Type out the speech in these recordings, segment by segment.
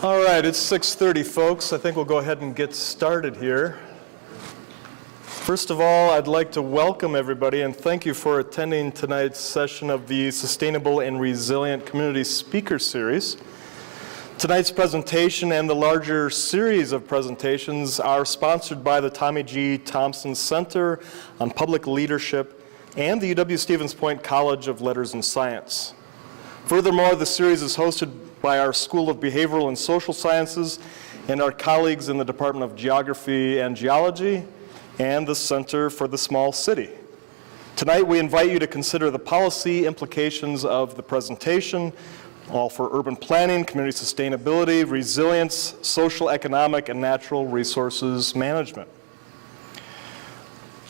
All right, it's 6:30, folks. I think we'll go ahead and get started here. First of all, I'd like to welcome everybody and thank you for attending tonight's session of the Sustainable and Resilient Community Speaker Series. Tonight's presentation and the larger series of presentations are sponsored by the Tommy G. Thompson Center on Public Leadership and the UW-Stevens Point College of Letters and Science. Furthermore, the series is hosted by our School of Behavioral and Social Sciences and our colleagues in the Department of Geography and Geology and the Center for the Small City. Tonight, we invite you to consider the policy implications of the presentation, all for urban planning, community sustainability, resilience, social, economic, and natural resources management.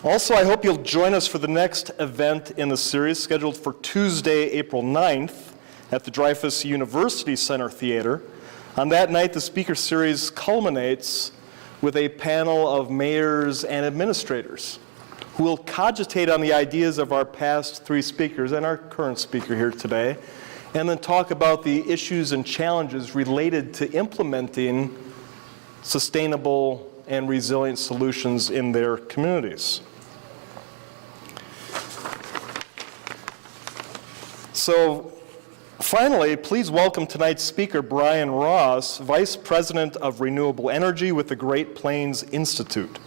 Also, I hope you'll join us for the next event in the series, scheduled for Tuesday, April 9th, at the Dreyfoos University Center Theater. On that night, the speaker series culminates with a panel of mayors and administrators who will cogitate on the ideas of our past three speakers and our current speaker here today, and then talk about the issues and challenges related to implementing sustainable and resilient solutions in their communities. So, finally, please welcome tonight's speaker, Brian Ross, Vice President of Renewable Energy with the Great Plains Institute.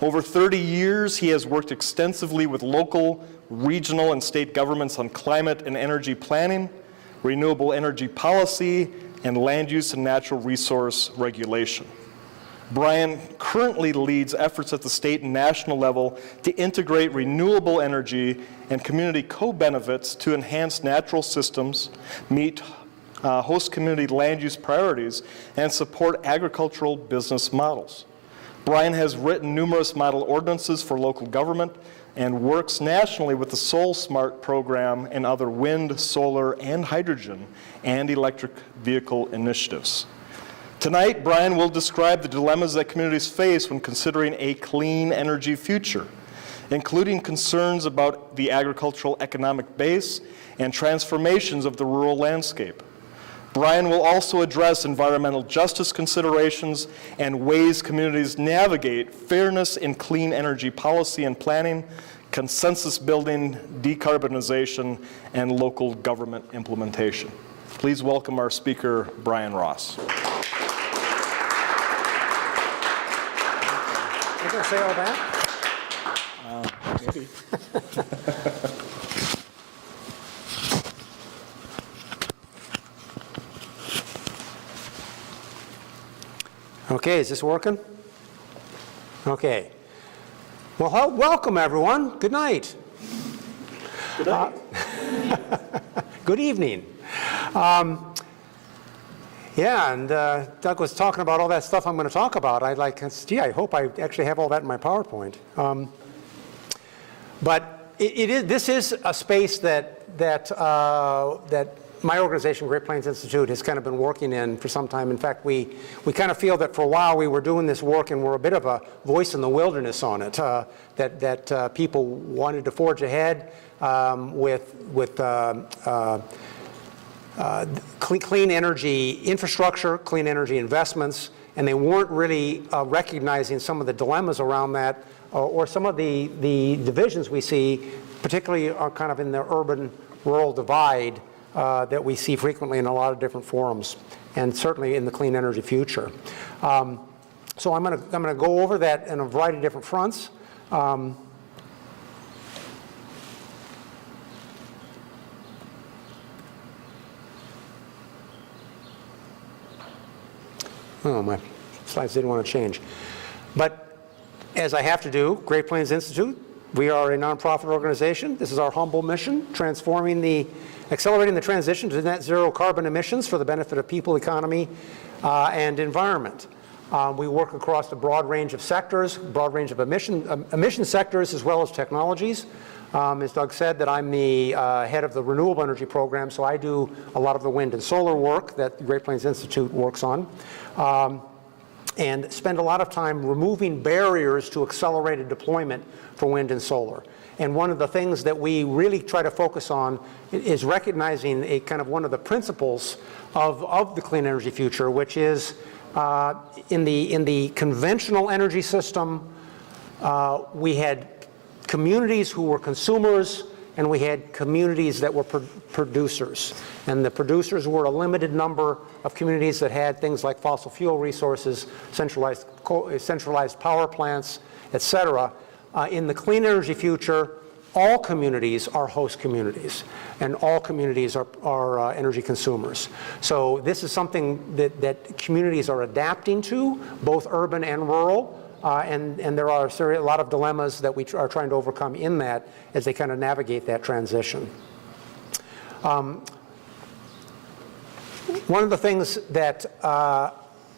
Over 30 years, he has worked extensively with local, regional, and state governments on climate and energy planning, renewable energy policy, and land use and natural resource regulation. Brian currently leads efforts at the state and national level to integrate renewable energy and community co-benefits to enhance natural systems, meet host community land use priorities, and support agricultural business models. Brian has written numerous model ordinances for local government and works nationally with the SolSmart program and other wind, solar, and hydrogen and electric vehicle initiatives. Tonight, Brian will describe the dilemmas that communities face when considering a clean energy future, including concerns about the agricultural economic base and transformations of the rural landscape. Brian will also address environmental justice considerations and ways communities navigate fairness in clean energy policy and planning, consensus building, decarbonization, and local government implementation. Please welcome our speaker, Brian Ross. You gonna say all that? Maybe. Okay, is this working? Okay. Well, welcome everyone. Good night. Good night. Good evening. Yeah, and Doug was talking about all that stuff I'm going to talk about. I hope I actually have all that in my PowerPoint. But this is a space that my organization, Great Plains Institute, has kind of been working in for some time. In fact, we kind of feel that for a while we were doing this work and we're a bit of a voice in the wilderness on it, that people wanted to forge ahead with clean energy infrastructure, clean energy investments, and they weren't really recognizing some of the dilemmas around that or some of the divisions we see, particularly kind of in the urban-rural divide that we see frequently in a lot of different forums, and certainly in the clean energy future. So I'm going to go over that in a variety of different fronts. Oh, my slides didn't want to change. But as I have to do, Great Plains Institute, we are a nonprofit organization. This is our humble mission, accelerating the transition to net zero carbon emissions for the benefit of people, economy, and environment. We work across a broad range of sectors, broad range of emission sectors as well as technologies. As Doug said, that I'm the head of the renewable energy program, so I do a lot of the wind and solar work that the Great Plains Institute works on. And spend a lot of time removing barriers to accelerated deployment for wind and solar. And one of the things that we really try to focus on is recognizing a kind of one of the principles of the clean energy future, which is in the conventional energy system, we had communities who were consumers, and we had communities that were producers. And the producers were a limited number of communities that had things like fossil fuel resources, centralized power plants, et cetera. In the clean energy future, all communities are host communities, and all communities are energy consumers. So this is something that communities are adapting to, both urban and rural. And there are a lot of dilemmas that we are trying to overcome in that as they kind of navigate that transition. One of the things that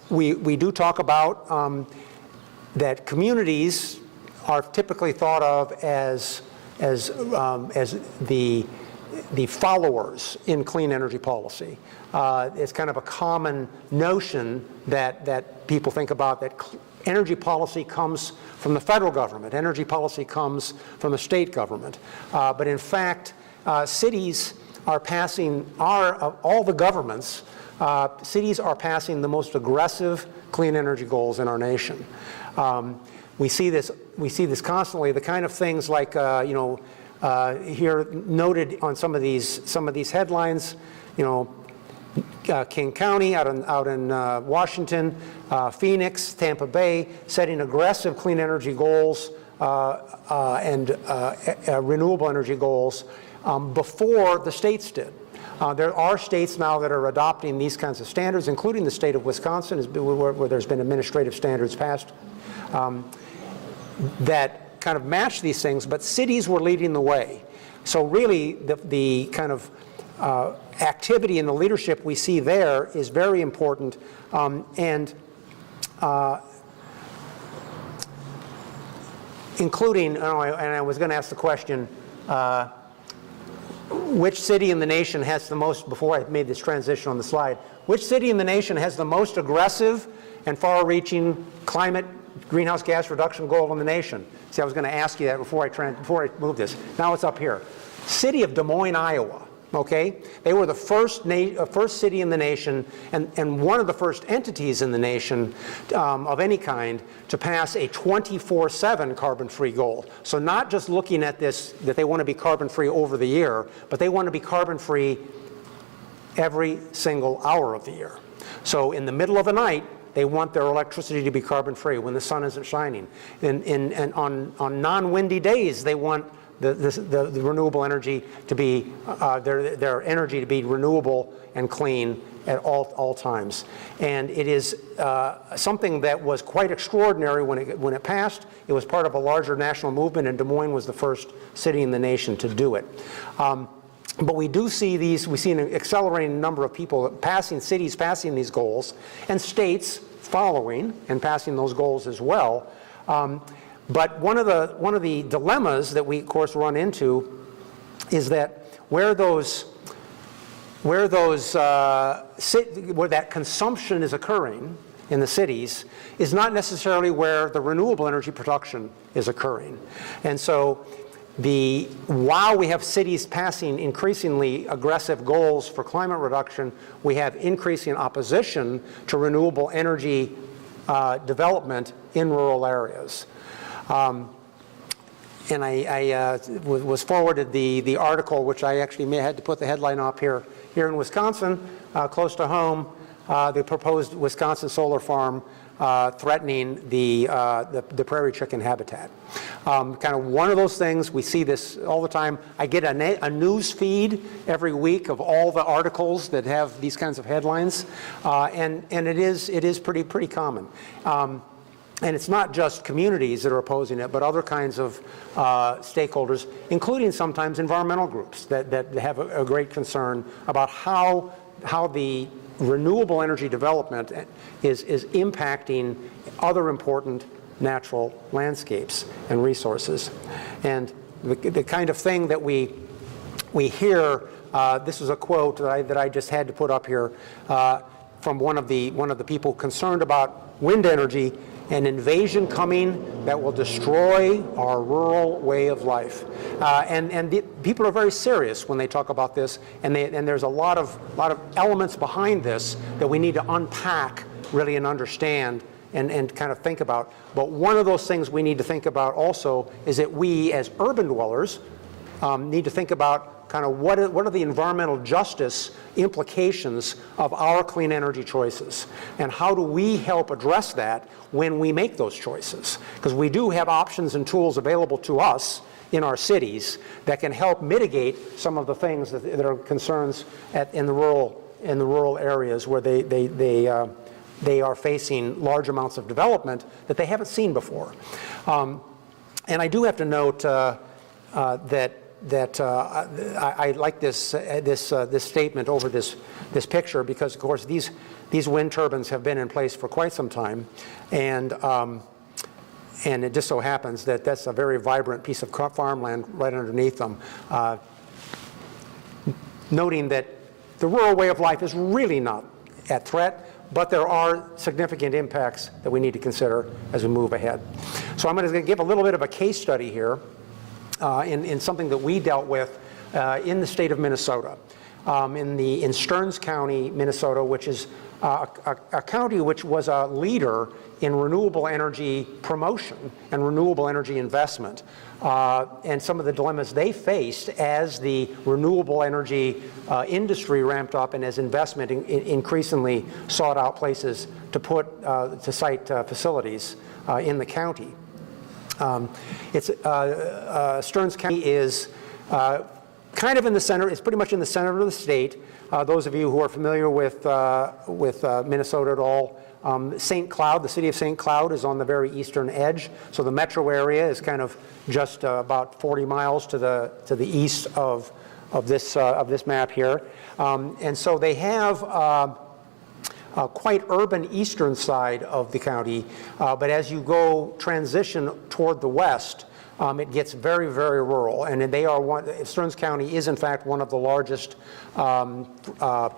we do talk about, that communities are typically thought of as the followers in clean energy policy. It's kind of a common notion that people think about, that energy policy comes from the federal government. Energy policy comes from the state government. But in fact, cities are passing, all the governments, cities are passing the most aggressive clean energy goals in our nation. We see this constantly, the kind of things like, here noted on some of these headlines, King County out in Washington, Phoenix, Tampa Bay, setting aggressive clean energy goals and renewable energy goals before the states did. There are states now that are adopting these kinds of standards, including the state of Wisconsin, where there's been administrative standards passed that kind of match these things, but cities were leading the way. So really, the kind of activity and the leadership we see there is very important, including, and I was going to ask the question, which city in the nation has the most, before I made this transition on the slide, which city in the nation has the most aggressive and far-reaching climate greenhouse gas reduction goal in the nation? See, I was going to ask you that before I move this. Now it's up here. City of Des Moines, Iowa. Okay? They were the first city in the nation and one of the first entities in the nation of any kind to pass a 24/7 carbon-free goal. So not just looking at this, that they want to be carbon-free over the year, but they want to be carbon-free every single hour of the year. So in the middle of the night, they want their electricity to be carbon-free when the sun isn't shining. And on non-windy days, they want the renewable energy to be, their energy to be renewable and clean at all times. And it is something that was quite extraordinary when it passed. It was part of a larger national movement, and Des Moines was the first city in the nation to do it. But we do see we see an accelerating number of people cities passing these goals, and states following and passing those goals as well. But one of the dilemmas that we, of course, run into is that where that consumption is occurring in the cities is not necessarily where the renewable energy production is occurring. And so while we have cities passing increasingly aggressive goals for climate reduction, we have increasing opposition to renewable energy development in rural areas. And I was forwarded the article, which I actually had to put the headline up here in Wisconsin, close to home, the proposed Wisconsin solar farm threatening the prairie chicken habitat. Kind of one of those things, we see this all the time. I get a news feed every week of all the articles that have these kinds of headlines, and it is pretty common. And it's not just communities that are opposing it, but other kinds of stakeholders, including sometimes environmental groups that have a great concern about how the renewable energy development is impacting other important natural landscapes and resources. And the kind of thing that we hear, this is a quote that I just had to put up here, from one of the people concerned about wind energy, an invasion coming that will destroy our rural way of life. And the people are very serious when they talk about this, and there's a lot of elements behind this that we need to unpack really and understand and kind of think about. But one of those things we need to think about also is that we as urban dwellers need to think about kind of what are the environmental justice implications of our clean energy choices, and how do we help address that when we make those choices? Because we do have options and tools available to us in our cities that can help mitigate some of the things that are concerns in the rural areas where they are facing large amounts of development that they haven't seen before. And I do have to note that I like this statement over this picture, because of course these wind turbines have been in place for quite some time, and it just so happens that that's a very vibrant piece of farmland right underneath them. Noting that the rural way of life is really not at threat, but there are significant impacts that we need to consider as we move ahead. So I'm going to give a little bit of a case study here in something that we dealt with in the state of Minnesota, in Stearns County, Minnesota, which is a county which was a leader in renewable energy promotion and renewable energy investment, and some of the dilemmas they faced as the renewable energy industry ramped up and as investment increasingly sought out places to site facilities in the county. Stearns County is kind of in the center. It's pretty much in the center of the state. Those of you who are familiar with Minnesota at all, St. Cloud, the city of St. Cloud is on the very eastern edge. So the metro area is kind of just about 40 miles to the east of this map here. And so they have quite urban eastern side of the county, but as you transition toward the west, it gets very, very rural. And Stearns County is in fact one of the largest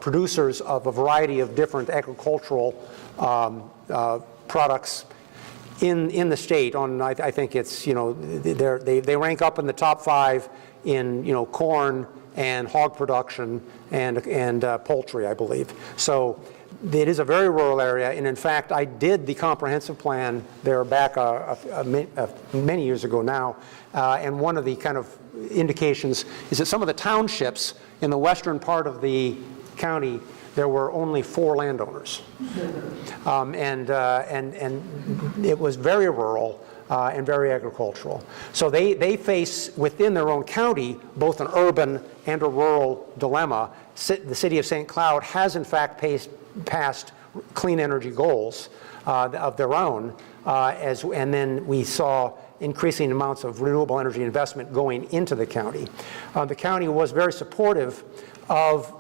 producers of a variety of different agricultural products in the state. I think it's, they rank up in the top 5 in corn and hog production and poultry, I believe. So it is a very rural area, and in fact, I did the comprehensive plan there back many years ago now, and one of the kind of indications is that some of the townships in the western part of the county, there were only 4 landowners, and it was very rural and very agricultural. So they face within their own county both an urban and a rural dilemma. The city of St. Cloud has in fact passed clean energy goals of their own, and then we saw increasing amounts of renewable energy investment going into the county. The county was very supportive of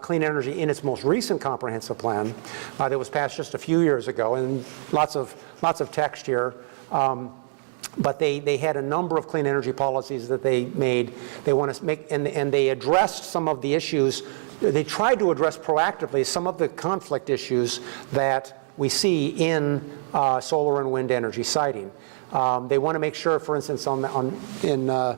clean energy in its most recent comprehensive plan that was passed just a few years ago, and lots of text here. But they had a number of clean energy policies that they made. They want to make, and they addressed some of the issues. They tried to address proactively some of the conflict issues that we see in solar and wind energy siting. They want to make sure, for instance, in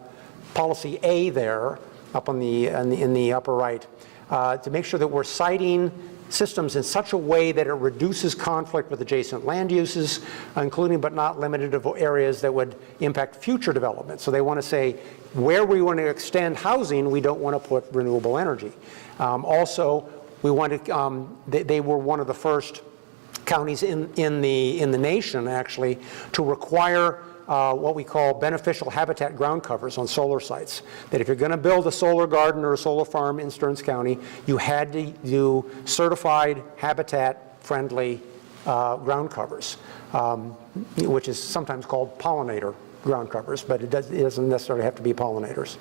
policy A there, up in the upper right, to make sure that we're siting systems in such a way that it reduces conflict with adjacent land uses, including but not limited to areas that would impact future development. So they want to say, where we want to extend housing, we don't want to put renewable energy. Also, we want to, they were one of the first counties in the nation, actually, to require what we call beneficial habitat ground covers on solar sites. That if you're going to build a solar garden or a solar farm in Stearns County, you had to do certified habitat-friendly ground covers, which is sometimes called pollinator ground covers, but it doesn't necessarily have to be pollinators.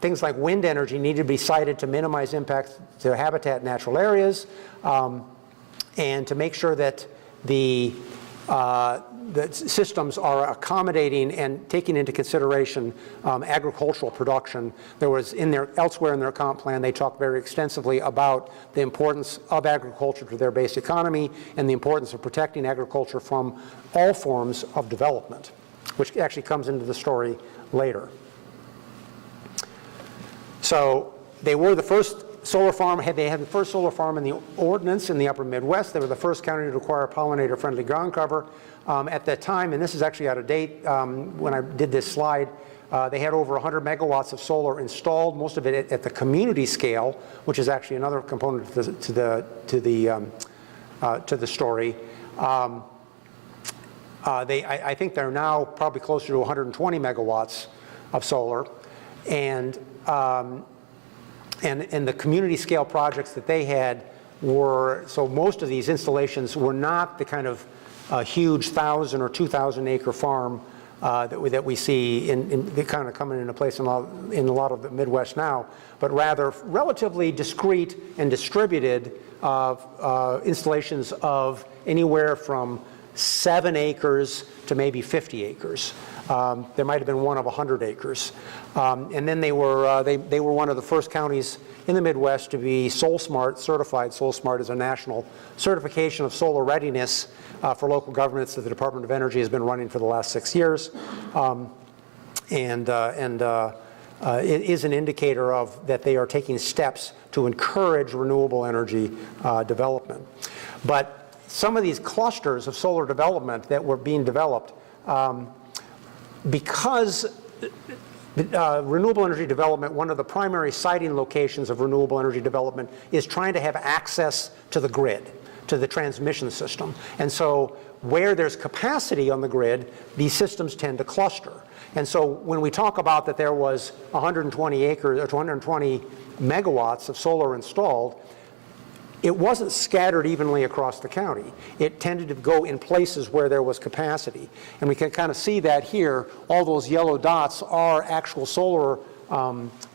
Things like wind energy need to be sited to minimize impacts to habitat and natural areas, and to make sure that the systems are accommodating and taking into consideration agricultural production. There was elsewhere in their comp plan, they talk very extensively about the importance of agriculture to their base economy and the importance of protecting agriculture from all forms of development, which actually comes into the story later. So they were the first solar farm, they had the first solar farm in the ordinance in the upper Midwest. They were the first county to require pollinator-friendly ground cover. At that time, and this is actually out of date, when I did this slide, they had over 100 megawatts of solar installed, most of it at the community scale, which is actually another component to the story. I think they're now probably closer to 120 megawatts of solar, and the community scale projects that they had were, so most of these installations were not the kind of huge 1,000 or 2,000 acre farm that we see they kind of coming into place in a lot of the Midwest now, but rather relatively discrete and distributed installations of anywhere from 7 acres to maybe 50 acres. There might have been one of 100 acres. And then they were one of the first counties in the Midwest to be SolSmart certified. SolSmart is a national certification of solar readiness for local governments that the Department of Energy has been running for the last 6 years. It is an indicator of that they are taking steps to encourage renewable energy development. But some of these clusters of solar development that were being developed, because renewable energy development, one of the primary siting locations of renewable energy development is trying to have access to the grid, to the transmission system. And so where there's capacity on the grid, these systems tend to cluster. And so when we talk about that there was 120 acres or 220 megawatts of solar installed, it wasn't scattered evenly across the county. It tended to go in places where there was capacity. And we can kind of see that here. All those yellow dots are actual solar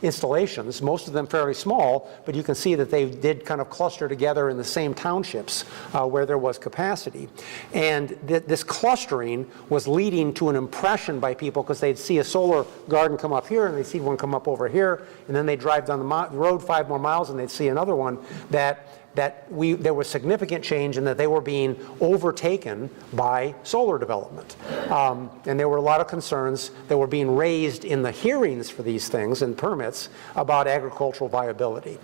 installations, most of them fairly small, but you can see that they did kind of cluster together in the same townships where there was capacity. And this clustering was leading to an impression by people, because they'd see a solar garden come up here and they'd see one come up over here, and then they'd drive down the road 5 more miles and they'd see another one, there was significant change and that they were being overtaken by solar development. And there were a lot of concerns that were being raised in the hearings for these things and permits about agricultural viability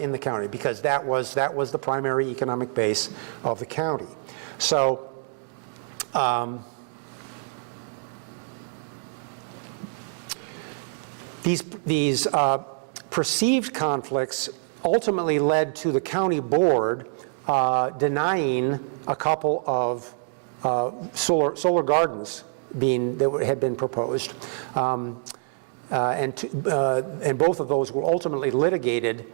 in the county, because that was the primary economic base of the county. So these perceived conflicts ultimately led to the county board denying a couple of solar gardens that had been proposed. And both of those were ultimately litigated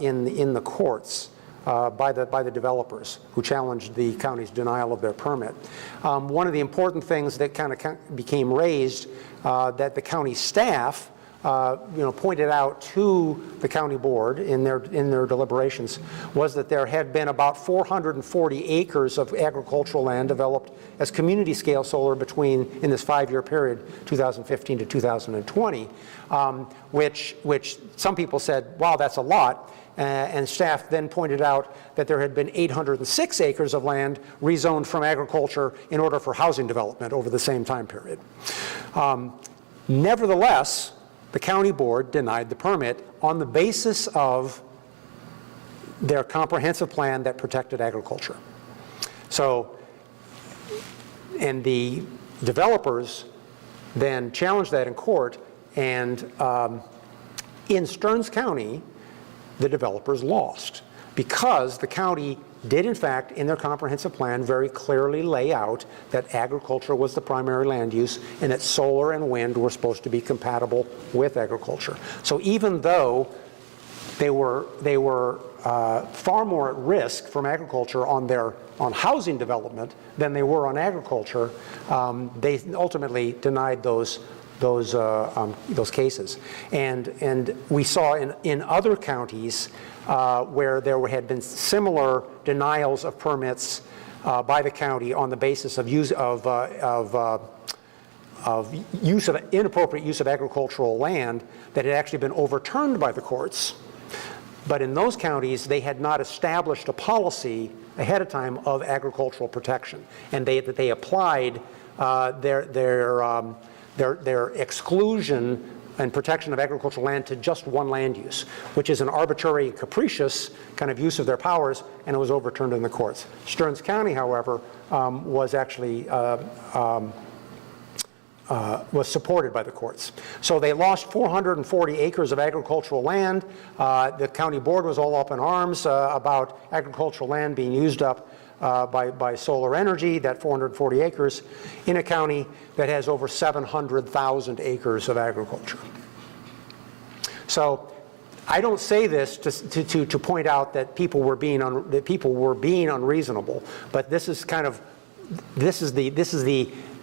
in the courts by the developers who challenged the county's denial of their permit. One of the important things that kind of became raised that the county staff pointed out to the county board in their deliberations was that there had been about 440 acres of agricultural land developed as community scale solar in this 5-year period, 2015 to 2020, which some people said, wow, that's a lot. And staff then pointed out that there had been 806 acres of land rezoned from agriculture in order for housing development over the same time period. Nevertheless, the county board denied the permit on the basis of their comprehensive plan that protected agriculture. So, and the developers then challenged that in court, and in Stearns County, the developers lost, because the county did, in fact, in their comprehensive plan, very clearly lay out that agriculture was the primary land use and that solar and wind were supposed to be compatible with agriculture. So even though they were far more at risk from agriculture on housing development than they were on agriculture, they ultimately denied those cases. And we saw in other counties where there had been similar denials of permits by the county on the basis of inappropriate use of agricultural land that had actually been overturned by the courts. But in those counties, they had not established a policy ahead of time of agricultural protection, and they applied their exclusion and protection of agricultural land to just one land use, which is an arbitrary and capricious kind of use of their powers, and it was overturned in the courts. Stearns County, however, was actually was supported by the courts. So they lost 440 acres of agricultural land. The county board was all up in arms about agricultural land being used up by solar energy, that 440 acres, in a county that has over 700,000 acres of agriculture. So I don't say this to point out that people were being unreasonable, but this is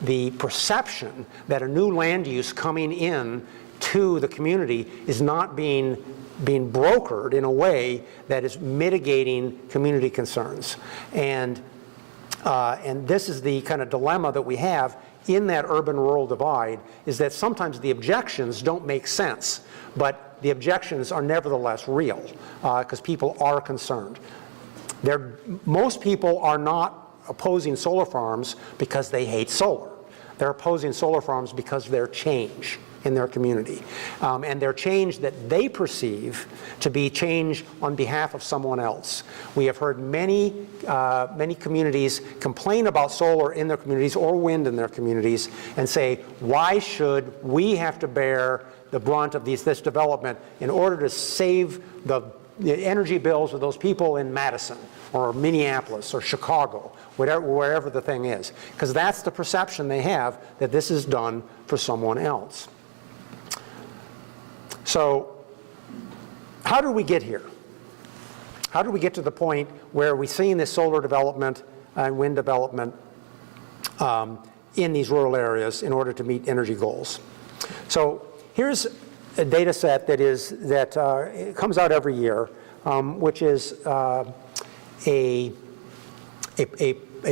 the perception that a new land use coming in to the community is not being brokered in a way that is mitigating community concerns. And this is the kind of dilemma that we have in that urban-rural divide, is that sometimes the objections don't make sense, but the objections are nevertheless real, because people are concerned. Most people are not opposing solar farms because they hate solar. They're opposing solar farms because they're change in their community. And they're change that they perceive to be change on behalf of someone else. We have heard many communities complain about solar in their communities or wind in their communities and say, why should we have to bear the brunt of this development in order to save the energy bills of those people in Madison or Minneapolis or Chicago, wherever the thing is? Because that's the perception they have, that this is done for someone else. So how did we get here? How did we get to the point where we're seeing this solar development and wind development in these rural areas in order to meet energy goals? So here's a data set that comes out every year, which is a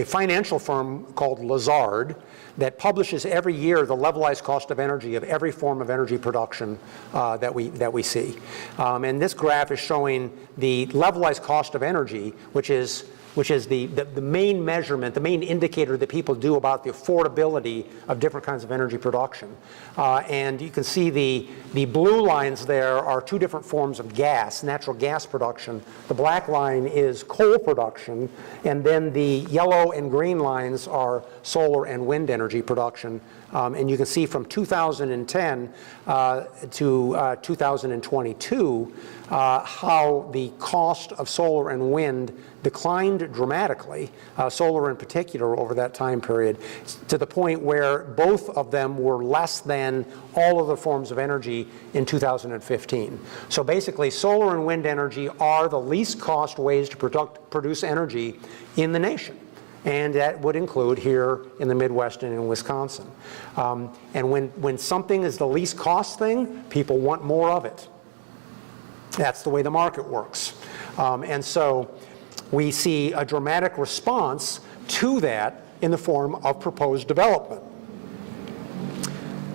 financial firm called Lazard that publishes every year the levelized cost of energy of every form of energy production that we see. And this graph is showing the levelized cost of energy, which is the main measurement, the main indicator that people do about the affordability of different kinds of energy production. And you can see the blue lines there are two different forms of gas, natural gas production. The black line is coal production, and then the yellow and green lines are solar and wind energy production. And you can see from 2010 to 2022 how the cost of solar and wind declined dramatically, solar in particular, over that time period, to the point where both of them were less than all other forms of energy in 2015. So basically, solar and wind energy are the least cost ways to produce energy in the nation. And that would include here in the Midwest and in Wisconsin. And when something is the least cost thing, people want more of it. That's the way the market works. And so we see a dramatic response to that in the form of proposed development.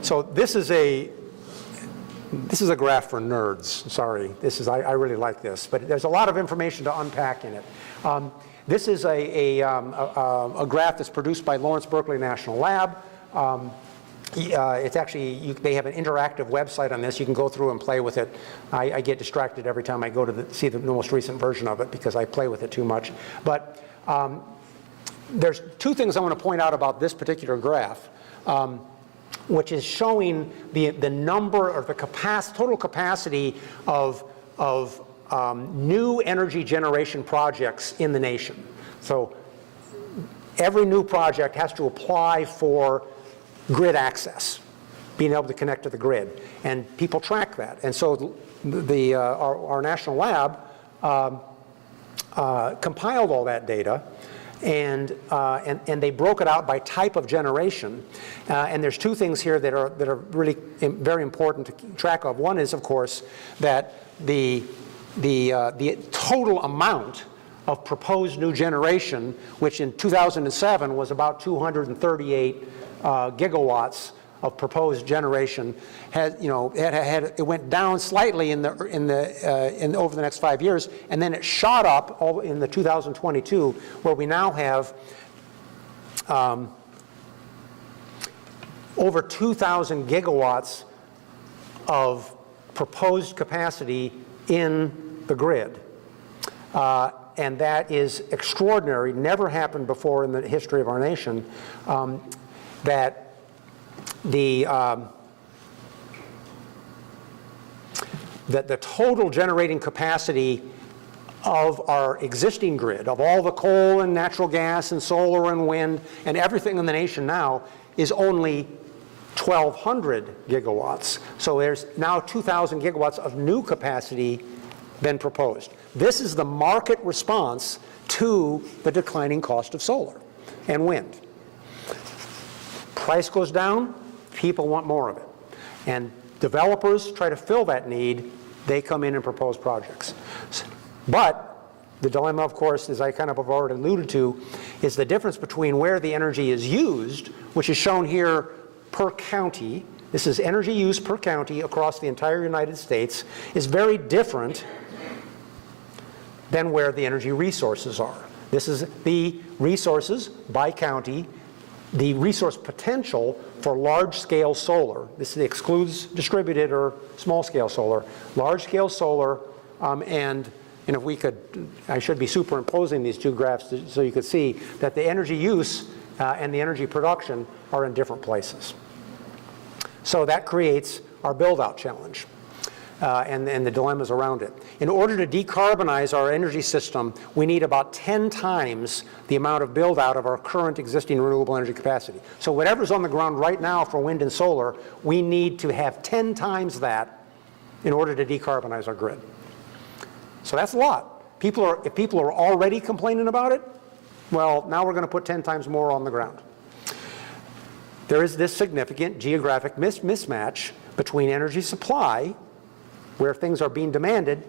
So this is a graph for nerds. Sorry, I really like this, but there's a lot of information to unpack in it. This is a graph that's produced by Lawrence Berkeley National Lab. It's actually, they have an interactive website on this. You can go through and play with it. I get distracted every time I go to see the most recent version of it because I play with it too much. But there's two things I want to point out about this particular graph, which is showing the number or the total capacity of new energy generation projects in the nation. So every new project has to apply for grid access, being able to connect to the grid, and people track that. And so our national lab compiled all that data, and they broke it out by type of generation. And there's two things here that are really very important to keep track of. One is, of course, that the total amount of proposed new generation, which in 2007 was about 238 gigawatts of proposed generation, it went down slightly over the next 5 years, and then it shot up in the 2022, where we now have over 2,000 gigawatts of proposed capacity in the grid. And that is extraordinary, never happened before in the history of our nation, that the total generating capacity of our existing grid, of all the coal and natural gas and solar and wind and everything in the nation now, is only 1,200 gigawatts. So there's now 2,000 gigawatts of new capacity been proposed. This is the market response to the declining cost of solar and wind. Price goes down, people want more of it. And developers try to fill that need, they come in and propose projects. But the dilemma, of course, as I kind of have already alluded to, is the difference between where the energy is used, which is shown here per county. This is energy use per county across the entire United States, is very different than where the energy resources are. This is the resources by county, the resource potential for large-scale solar. This excludes distributed or small-scale solar. Large-scale solar, and if we could, I should be superimposing these two graphs so you could see that the energy use and the energy production are in different places. So that creates our build-out challenge and the dilemmas around it. In order to decarbonize our energy system, we need about 10 times the amount of build-out of our current existing renewable energy capacity. So whatever's on the ground right now for wind and solar, we need to have 10 times that in order to decarbonize our grid. So that's a lot. If people are already complaining about it, well, now we're going to put 10 times more on the ground. There is this significant geographic mismatch between energy supply, where things are being demanded,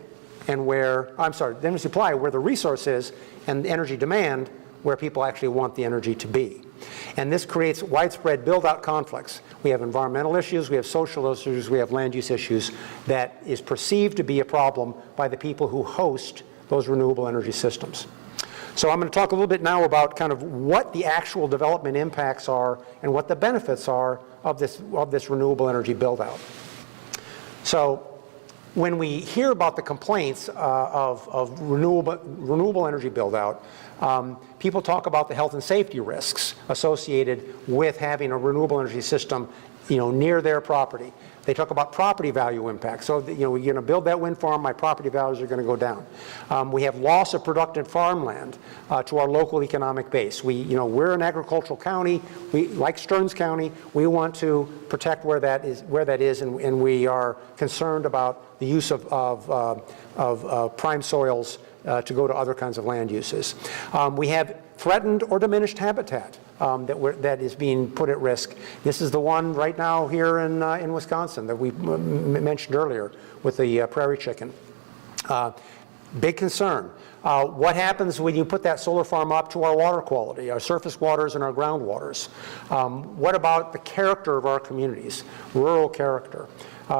and the energy supply where the resource is, and energy demand where people actually want the energy to be. And this creates widespread build-out conflicts. We have environmental issues, we have social issues, we have land use issues that is perceived to be a problem by the people who host those renewable energy systems. So I'm going to talk a little bit now about kind of what the actual development impacts are and what the benefits are of this renewable energy build-out. So when we hear about the complaints of renewable energy build-out, people talk about the health and safety risks associated with having a renewable energy system, near their property. They talk about property value impact. So, we're going to build that wind farm, my property values are going to go down. We have loss of productive farmland to our local economic base. We're an agricultural county. Like Stearns County, we want to protect where that is, and we are concerned about the use of prime soils to go to other kinds of land uses. We have threatened or diminished habitat that is being put at risk. This is the one right now here in Wisconsin that we mentioned earlier with the prairie chicken. Big concern. What happens when you put that solar farm up to our water quality, our surface waters and our groundwaters? What about the character of our communities, rural character?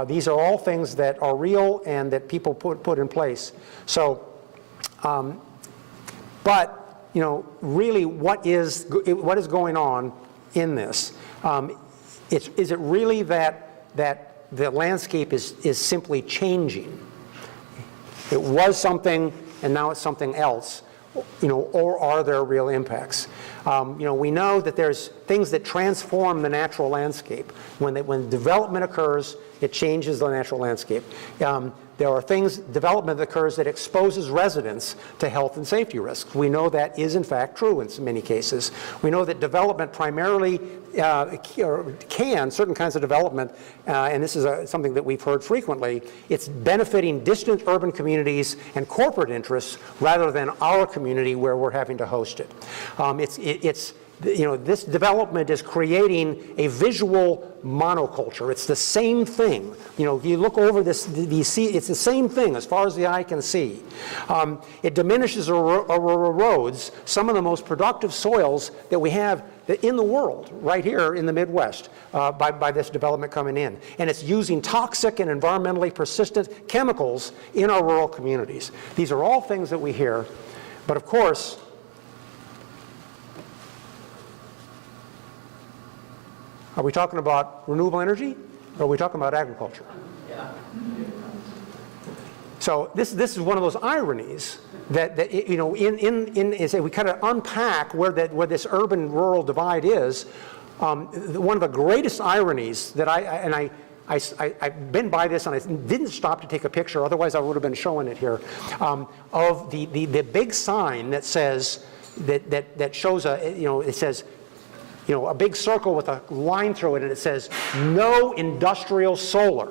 These are all things that are real and that people put in place. So, but really what is going on in this? Is it really that the landscape is simply changing? It was something and now it's something else, or are there real impacts? We know that there's things that transform the natural landscape. When development occurs, it changes the natural landscape. There are development that occurs that exposes residents to health and safety risks. We know that is in fact true in many cases. We know that development primarily certain kinds of development, and this is something that we've heard frequently, it's benefiting distant urban communities and corporate interests rather than our community where we're having to host it. this development is creating a visual monoculture. It's the same thing. You look over this, you see, it's the same thing as far as the eye can see. It diminishes or erodes some of the most productive soils that we have in the world, right here in the Midwest, by this development coming in. And it's using toxic and environmentally persistent chemicals in our rural communities. These are all things that we hear, but of course, are we talking about renewable energy, or are we talking about agriculture? Yeah. So this is one of those ironies that we kind of unpack where this urban-rural divide is. One of the greatest ironies that I've been by this, and I didn't stop to take a picture, otherwise I would have been showing it here, of the big sign that says, that shows it says, a big circle with a line through it, and it says, "No industrial solar."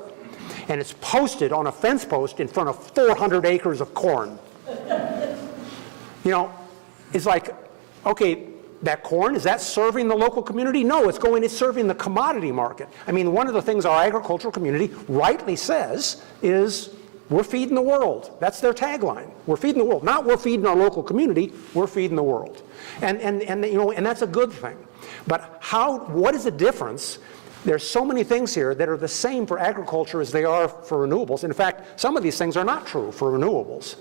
And it's posted on a fence post in front of 400 acres of corn. It's like, okay, that corn, is that serving the local community? No, it's serving the commodity market. I mean, one of the things our agricultural community rightly says is, we're feeding the world. That's their tagline. We're feeding the world. Not we're feeding our local community, we're feeding the world. And that's a good thing. But what is the difference? There's so many things here that are the same for agriculture as they are for renewables. In fact, some of these things are not true for renewables.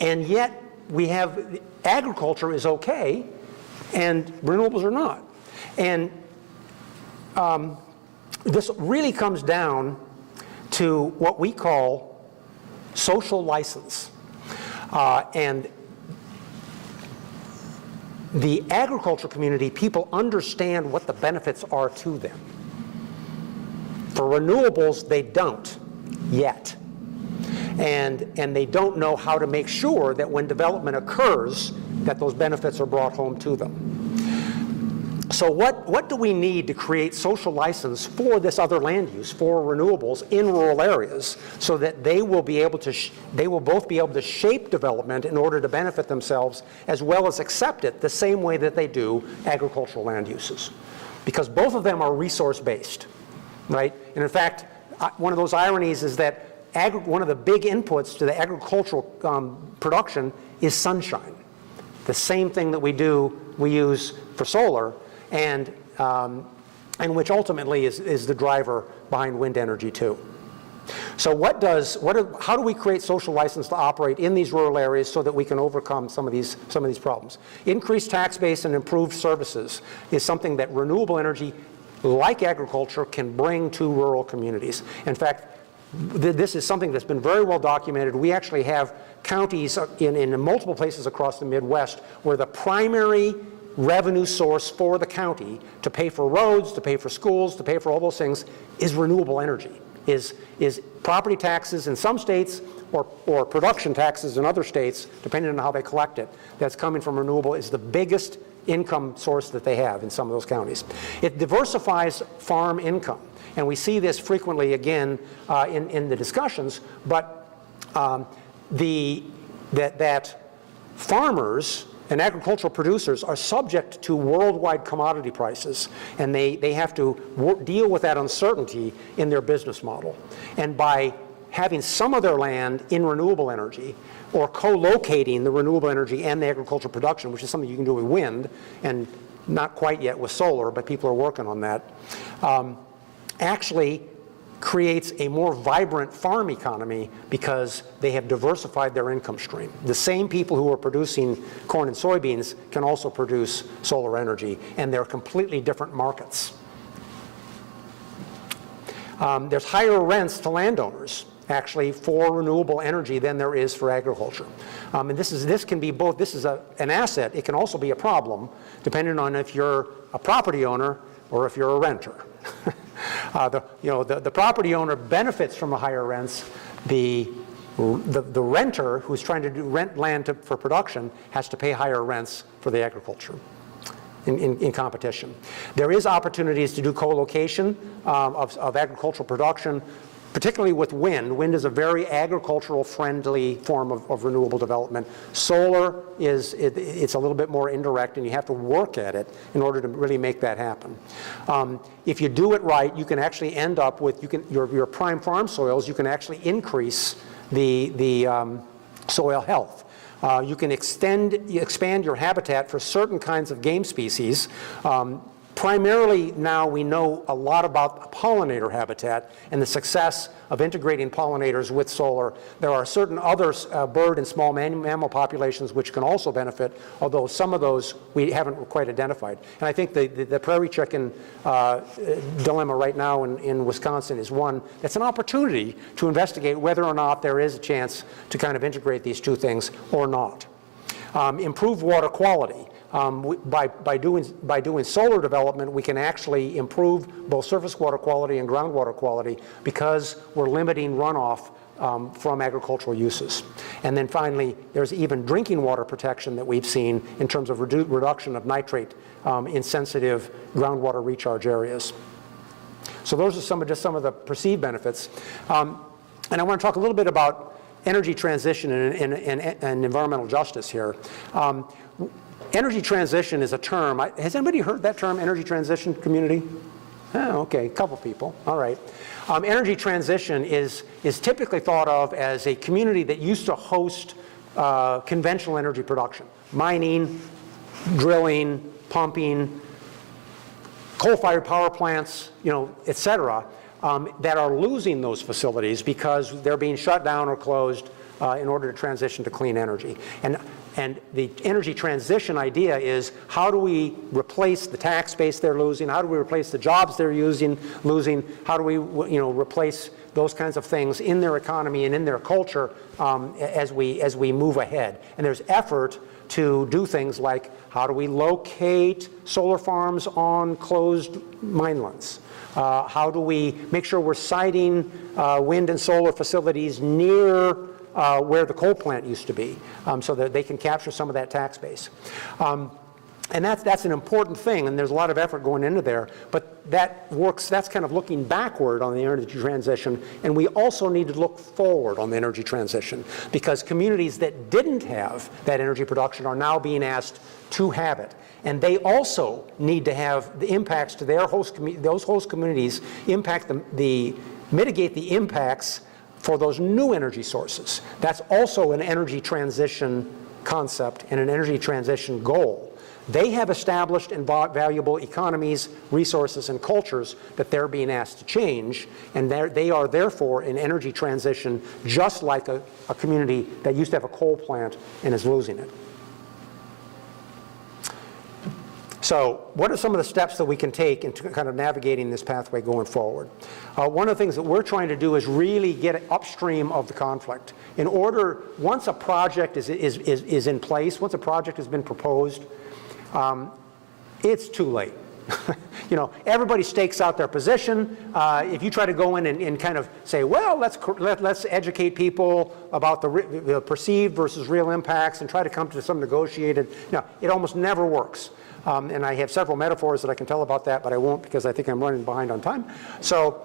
And yet, we have agriculture is okay, and renewables are not. And this really comes down to what we call social license. And the agriculture community, people understand what the benefits are to them. For renewables, they don't yet. And they don't know how to make sure that when development occurs, that those benefits are brought home to them. So what do we need to create social license for this other land use, for renewables in rural areas, so that they will both be able to shape development in order to benefit themselves, as well as accept it the same way that they do agricultural land uses? Because both of them are resource-based, right? And in fact, one of those ironies is that one of the big inputs to the agricultural production is sunshine. The same thing that we use for solar, and which ultimately is the driver behind wind energy too. So how do we create social license to operate in these rural areas so that we can overcome some of these problems? Increased tax base and improved services is something that renewable energy, like agriculture, can bring to rural communities. In fact, this is something that's been very well documented. We actually have counties in multiple places across the Midwest where the primary revenue source for the county to pay for roads, to pay for schools, to pay for all those things is renewable energy, is property taxes in some states or production taxes in other states, depending on how they collect it, that's coming from renewable is the biggest income source that they have in some of those counties. It diversifies farm income, and we see this frequently again in the discussions, but that farmers and agricultural producers are subject to worldwide commodity prices, and they have to deal with that uncertainty in their business model. And by having some of their land in renewable energy, or co-locating the renewable energy and the agricultural production, which is something you can do with wind, and not quite yet with solar, but people are working on that, actually creates a more vibrant farm economy because they have diversified their income stream. The same people who are producing corn and soybeans can also produce solar energy, and they're completely different markets. There's higher rents to landowners, actually, for renewable energy than there is for agriculture. And this can be both. This is an asset. It can also be a problem, depending on if you're a property owner or if you're a renter. The property owner benefits from the higher rents. The renter who's trying to rent land for production has to pay higher rents for the agriculture in competition. There is opportunities to do co-location of agricultural production particularly with wind. Wind is a very agricultural-friendly form of renewable development. Solar it's a little bit more indirect, and you have to work at it in order to really make that happen. If you do it right, you can actually end up with your prime farm soils. You can actually increase the soil health. You can expand your habitat for certain kinds of game species. Primarily now we know a lot about pollinator habitat and the success of integrating pollinators with solar. There are certain other bird and small mammal populations which can also benefit, although some of those we haven't quite identified. And I think the prairie chicken dilemma right now in Wisconsin is one that's an opportunity to investigate whether or not there is a chance to kind of integrate these two things or not. Improve water quality. By doing solar development, we can actually improve both surface water quality and groundwater quality because we're limiting runoff from agricultural uses. And then finally, there's even drinking water protection that we've seen in terms of reduction of nitrate in sensitive groundwater recharge areas. So those are just some of the perceived benefits. And I want to talk a little bit about energy transition and environmental justice here. Energy transition is a term. Has anybody heard that term, energy transition community? Oh, okay, a couple people. All right. Energy transition is typically thought of as a community that used to host conventional energy production, mining, drilling, pumping, coal-fired power plants, et cetera, that are losing those facilities because they're being shut down or closed in order to transition to clean energy. And the energy transition idea is, how do we replace the tax base they're losing? How do we replace the jobs they're losing? How do we replace those kinds of things in their economy and in their culture as we move ahead? And there's effort to do things like, how do we locate solar farms on closed minelands? How do we make sure we're siting wind and solar facilities near where the coal plant used to be, so that they can capture some of that tax base. And that's an important thing, and there's a lot of effort going into there, but that's kind of looking backward on the energy transition, and we also need to look forward on the energy transition, because communities that didn't have that energy production are now being asked to have it. And they also need to have the impacts to their those host communities mitigate the impacts for those new energy sources. That's also an energy transition concept and an energy transition goal. They have established and valuable economies, resources, and cultures that they're being asked to change, and they are therefore in energy transition, just like a community that used to have a coal plant and is losing it. So what are some of the steps that we can take in kind of navigating this pathway going forward? One of the things that we're trying to do is really get upstream of the conflict. In order, once a project is in place, once a project has been proposed, it's too late. Everybody stakes out their position. If you try to go in and kind of say, well, let's educate people about the perceived versus real impacts and try to come to some negotiated, it almost never works. And I have several metaphors that I can tell about that, but I won't because I think I'm running behind on time. So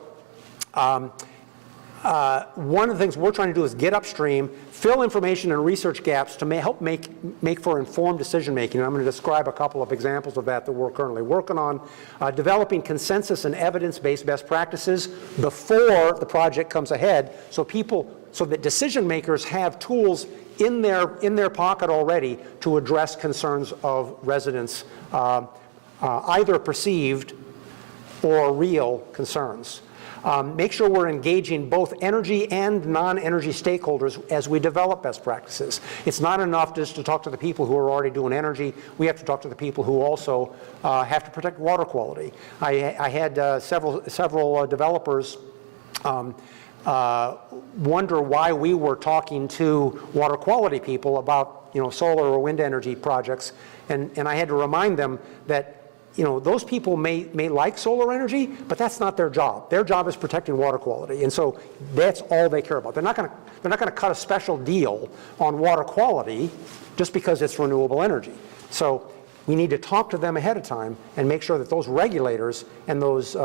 one of the things we're trying to do is get upstream, fill information and research gaps to help make for informed decision making. And I'm going to describe a couple of examples of that we're currently working on. Developing consensus and evidence-based best practices before the project comes ahead, so that decision makers have tools in their pocket already to address concerns of residents, either perceived or real concerns. Make sure we're engaging both energy and non-energy stakeholders as we develop best practices. It's not enough just to talk to the people who are already doing energy. We have to talk to the people who also have to protect water quality. I had several developers wonder why we were talking to water quality people about solar or wind energy projects, and I had to remind them that those people may like solar energy, but that's not their job. Their job is protecting water quality, and so that's all they care about. They're not going to cut a special deal on water quality just because it's renewable energy. So we need to talk to them ahead of time and make sure that those regulators and those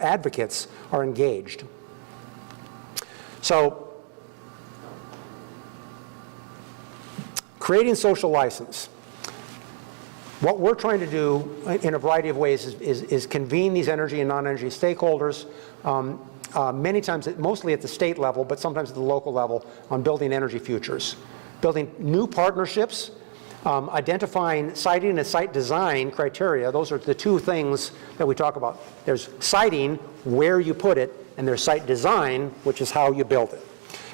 advocates are engaged. So, creating social license. What we're trying to do in a variety of ways is convene these energy and non-energy stakeholders, many times, mostly at the state level, but sometimes at the local level, on building energy futures. Building new partnerships, identifying siting and site design criteria. Those are the two things that we talk about. There's siting, where you put it, and there's site design, which is how you build it.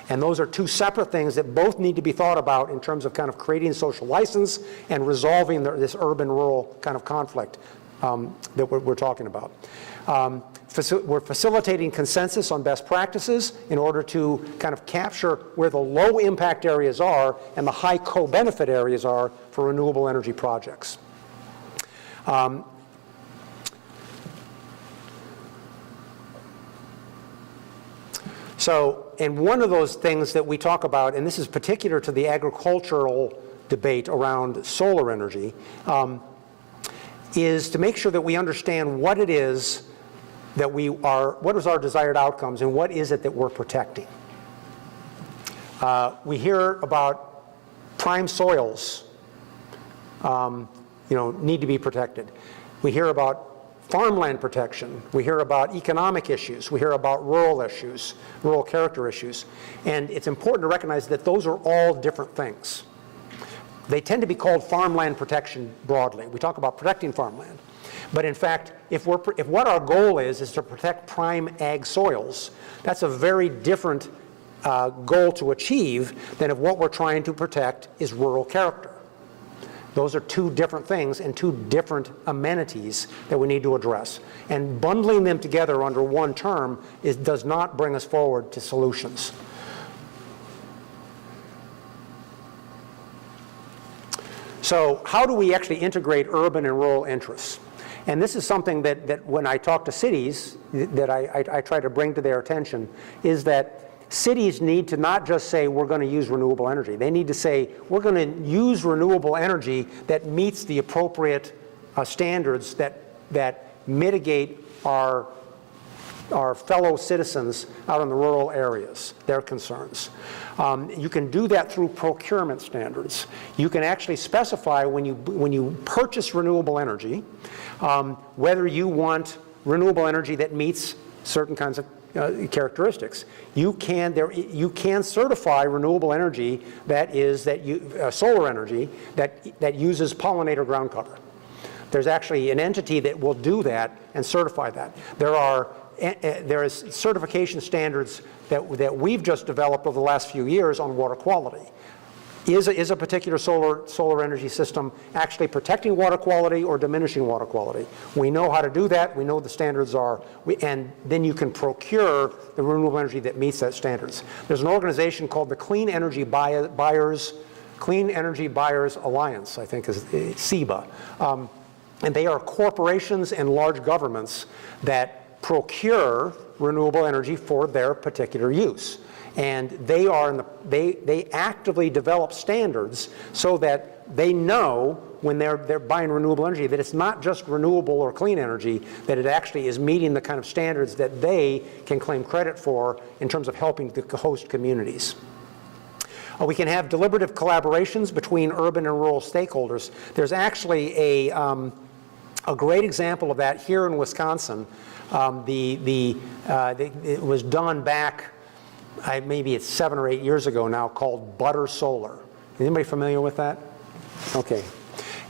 And those are two separate things that both need to be thought about in terms of kind of creating social license and resolving this urban-rural kind of conflict that we're talking about. We're facilitating consensus on best practices in order to kind of capture where the low impact areas are and the high co-benefit areas are for renewable energy projects. And one of those things that we talk about, and this is particular to the agricultural debate around solar energy, is to make sure that we understand what it is that what is our desired outcomes and what is it that we're protecting. We hear about prime soils, need to be protected. We hear about farmland protection. We hear about economic issues. We hear about rural issues, rural character issues. And it's important to recognize that those are all different things. They tend to be called farmland protection broadly. We talk about protecting farmland. But in fact, if what our goal is to protect prime ag soils, that's a very different goal to achieve than if what we're trying to protect is rural character. Those are two different things and two different amenities that we need to address. And bundling them together under one term does not bring us forward to solutions. So how do we actually integrate urban and rural interests? And this is something that when I talk to cities, that I try to bring to their attention, is that cities need to not just say we're going to use renewable energy. They need to say we're going to use renewable energy that meets the appropriate standards that mitigate our fellow citizens out in the rural areas, their concerns. You can do that through procurement standards. You can actually specify when you purchase renewable energy, whether you want renewable energy that meets certain kinds of characteristics. You can certify renewable energy solar energy that uses pollinator ground cover. There's actually an entity that will do that and certify that. There is certification standards that we've just developed over the last few years on water quality. Is a particular solar energy system actually protecting water quality or diminishing water quality? We know how to do that. We know what the standards are. And then you can procure the renewable energy that meets that standards. There's an organization called the Clean Energy Buyers Alliance, I think is CEBA. And they are corporations and large governments that procure renewable energy for their particular use. And they actively develop standards so that they know when they're buying renewable energy that it's not just renewable or clean energy, that it actually is meeting the kind of standards that they can claim credit for in terms of helping the host communities. We can have deliberative collaborations between urban and rural stakeholders. There's actually a great example of that here in Wisconsin. It was done back, maybe it's 7 or 8 years ago now, called Butter Solar. Is anybody familiar with that? Okay.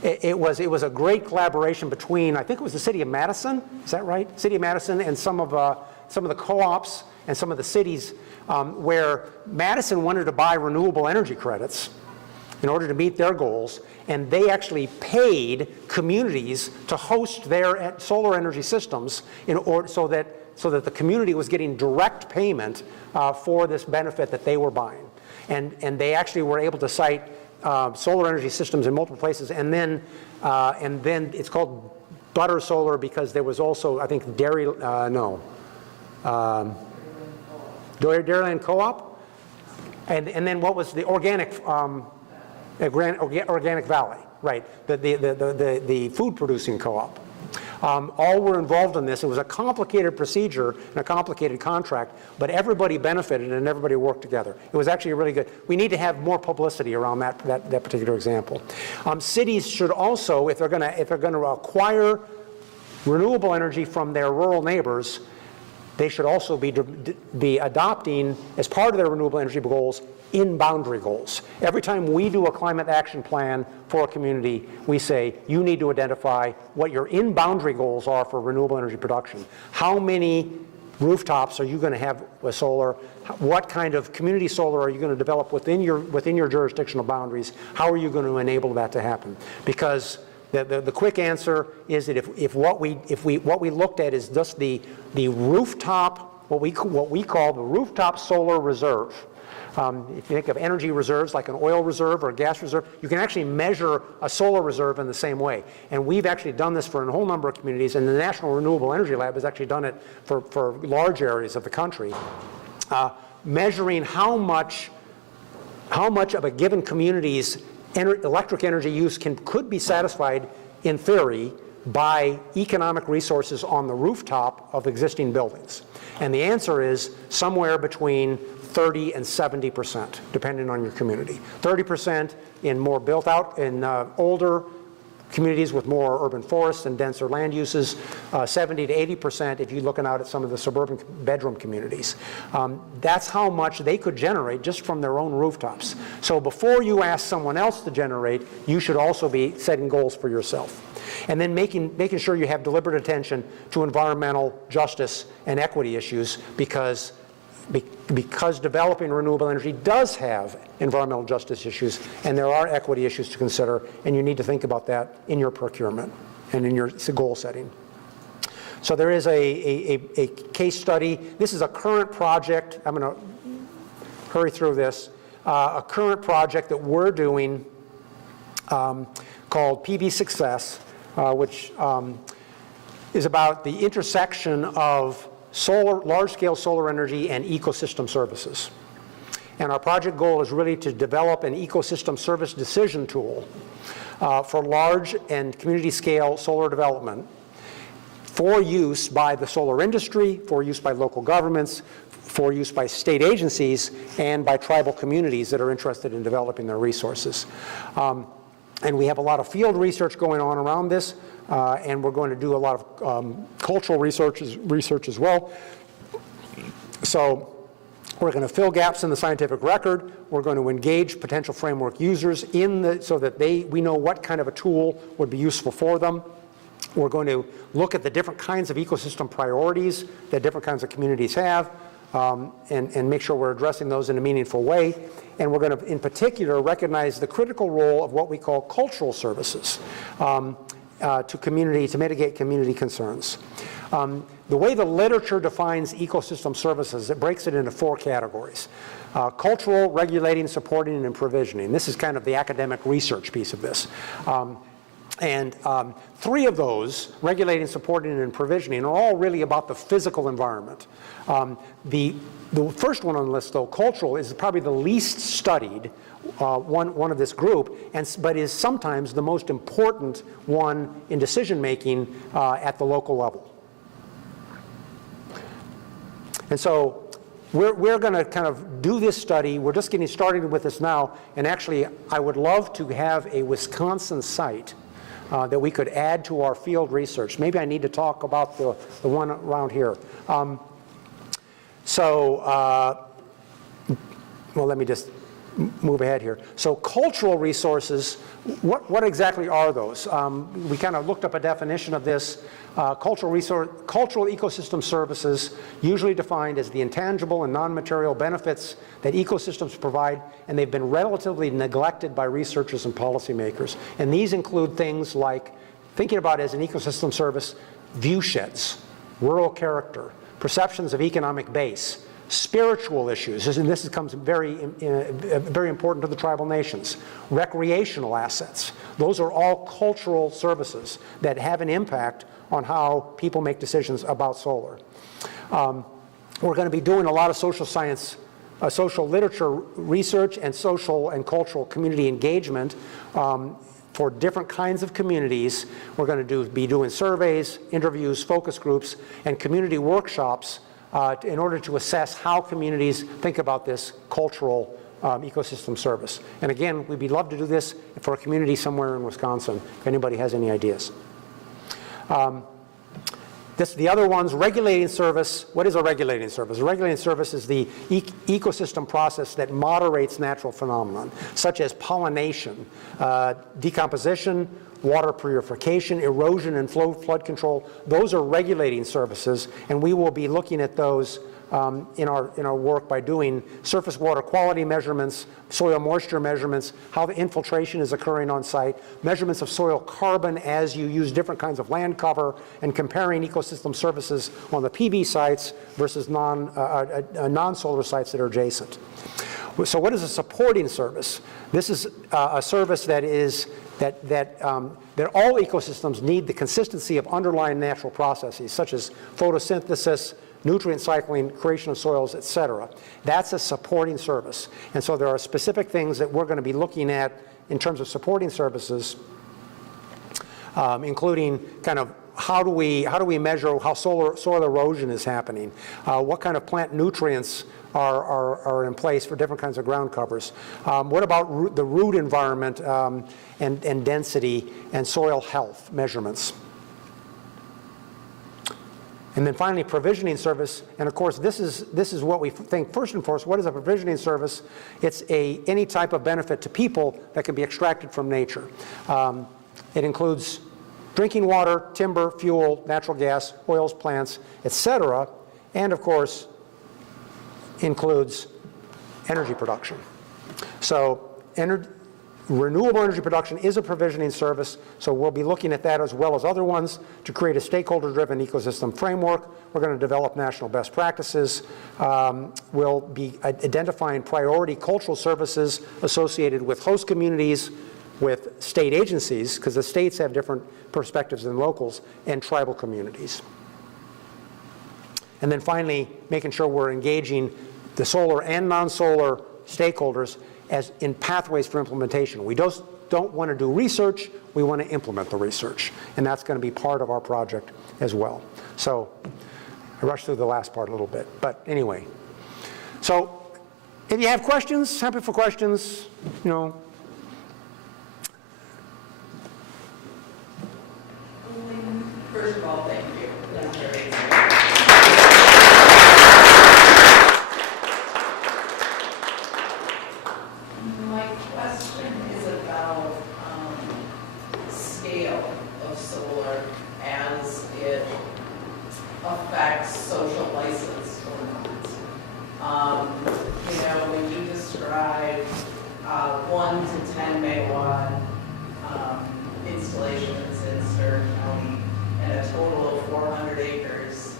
It was a great collaboration between, I think it was the city of Madison, is that right? City of Madison and some of the co-ops and some of the cities where Madison wanted to buy renewable energy credits in order to meet their goals, and they actually paid communities to host their solar energy systems so that the community was getting direct payment for this benefit that they were buying. And they actually were able to site solar energy systems in multiple places, and then it's called Butter Solar because there was also, I think, Dairyland Co-op, and then what was the Organic Valley, right? The food producing co-op. All were involved in this. It was a complicated procedure and a complicated contract, but everybody benefited and everybody worked together. It was actually really good. We need to have more publicity around that particular example. Cities should also, if they're going to acquire renewable energy from their rural neighbors, they should also be adopting, as part of their renewable energy goals, in-boundary goals. Every time we do a climate action plan for a community, we say, you need to identify what your in-boundary goals are for renewable energy production. How many rooftops are you going to have with solar? What kind of community solar are you going to develop within your jurisdictional boundaries? How are you going to enable that to happen? Because the quick answer is that if what we looked at is just the rooftop, what we call the rooftop solar reserve. If you think of energy reserves like an oil reserve or a gas reserve, you can actually measure a solar reserve in the same way. And we've actually done this for a whole number of communities, and the National Renewable Energy Lab has actually done it for large areas of the country, measuring how much of a given community's electric energy use could be satisfied, in theory, by economic resources on the rooftop of existing buildings. And the answer is somewhere between 30 and 70%, depending on your community. 30% in more built out, in older communities with more urban forests and denser land uses, 70 to 80% if you're looking out at some of the suburban bedroom communities. That's how much they could generate just from their own rooftops. So before you ask someone else to generate, you should also be setting goals for yourself. And then making sure you have deliberate attention to environmental justice and equity issues, because developing renewable energy does have environmental justice issues, and there are equity issues to consider, and you need to think about that in your procurement and in your goal setting. So there is a case study. This is a current project. I'm going to hurry through this. A current project that we're doing called PV Success, which is about the intersection of large-scale solar energy and ecosystem services. And our project goal is really to develop an ecosystem service decision tool for large and community-scale solar development for use by the solar industry, for use by local governments, for use by state agencies, and by tribal communities that are interested in developing their resources. And we have a lot of field research going on around this. And we're going to do a lot of cultural research as well. So we're going to fill gaps in the scientific record. We're going to engage potential framework users so that we know what kind of a tool would be useful for them. We're going to look at the different kinds of ecosystem priorities that different kinds of communities have, and make sure we're addressing those in a meaningful way. And we're going to, in particular, recognize the critical role of what we call cultural services to mitigate community concerns. The way the literature defines ecosystem services, it breaks it into 4 categories. Cultural, regulating, supporting, and provisioning. This is kind of the academic research piece of this. And 3 of those, regulating, supporting, and provisioning, are all really about the physical environment. The first one on the list, though, cultural, is probably the least studied one of this group, but is sometimes the most important one in decision-making at the local level. And so we're going to kind of do this study. We're just getting started with this now, and actually I would love to have a Wisconsin site that we could add to our field research. Maybe I need to talk about the one around here. Well, let me just move ahead here. So cultural resources, what exactly are those? We kind of looked up a definition of this. Cultural ecosystem services, usually defined as the intangible and non-material benefits that ecosystems provide, and they've been relatively neglected by researchers and policymakers. And these include things like, thinking about it as an ecosystem service, view sheds, rural character, perceptions of economic base, spiritual issues, and this becomes very important to the tribal nations, recreational assets. Those are all cultural services that have an impact on how people make decisions about solar. We're going to be doing a lot of social science, social literature research, and social and cultural community engagement for different kinds of communities. We're going to be doing surveys, interviews, focus groups, and community workshops in order to assess how communities think about this cultural ecosystem service. And again, we'd love to do this for a community somewhere in Wisconsin, if anybody has any ideas. The other ones, regulating service. What is a regulating service? A regulating service is the ecosystem process that moderates natural phenomenon, such as pollination, decomposition, water purification, erosion and flood control. Those are regulating services, and we will be looking at those in our work by doing surface water quality measurements, soil moisture measurements, how the infiltration is occurring on site, measurements of soil carbon as you use different kinds of land cover, and comparing ecosystem services on the PV sites versus non-solar sites that are adjacent. So what is a supporting service? This is a service that all ecosystems need the consistency of underlying natural processes, such as photosynthesis, nutrient cycling, creation of soils, et cetera. That's a supporting service. And so there are specific things that we're going to be looking at in terms of supporting services, including kind of how do we measure how soil erosion is happening, what kind of plant nutrients are in place for different kinds of ground covers. What about the root environment and density and soil health measurements? And then finally, provisioning service. And of course, this is what we think first and foremost. What is a provisioning service? It's any type of benefit to people that can be extracted from nature. It includes drinking water, timber, fuel, natural gas, oils, plants, etc. And of course, includes energy production. So renewable energy production is a provisioning service, so we'll be looking at that as well as other ones to create a stakeholder-driven ecosystem framework. We're going to develop national best practices. We'll be identifying priority cultural services associated with host communities, with state agencies, because the states have different perspectives than locals, and tribal communities. And then finally, making sure we're engaging the solar and non-solar stakeholders as in pathways for implementation. We don't want to do research, we want to implement the research. And that's going to be part of our project as well. So I rushed through the last part a little bit, but anyway. So if you have questions, happy for questions, First of all, thank you. That's very exciting. My question is about scale of solar as it affects social license or not. When you describe 1 to 10 megawatt installations in Stern County and a total of 400 acres.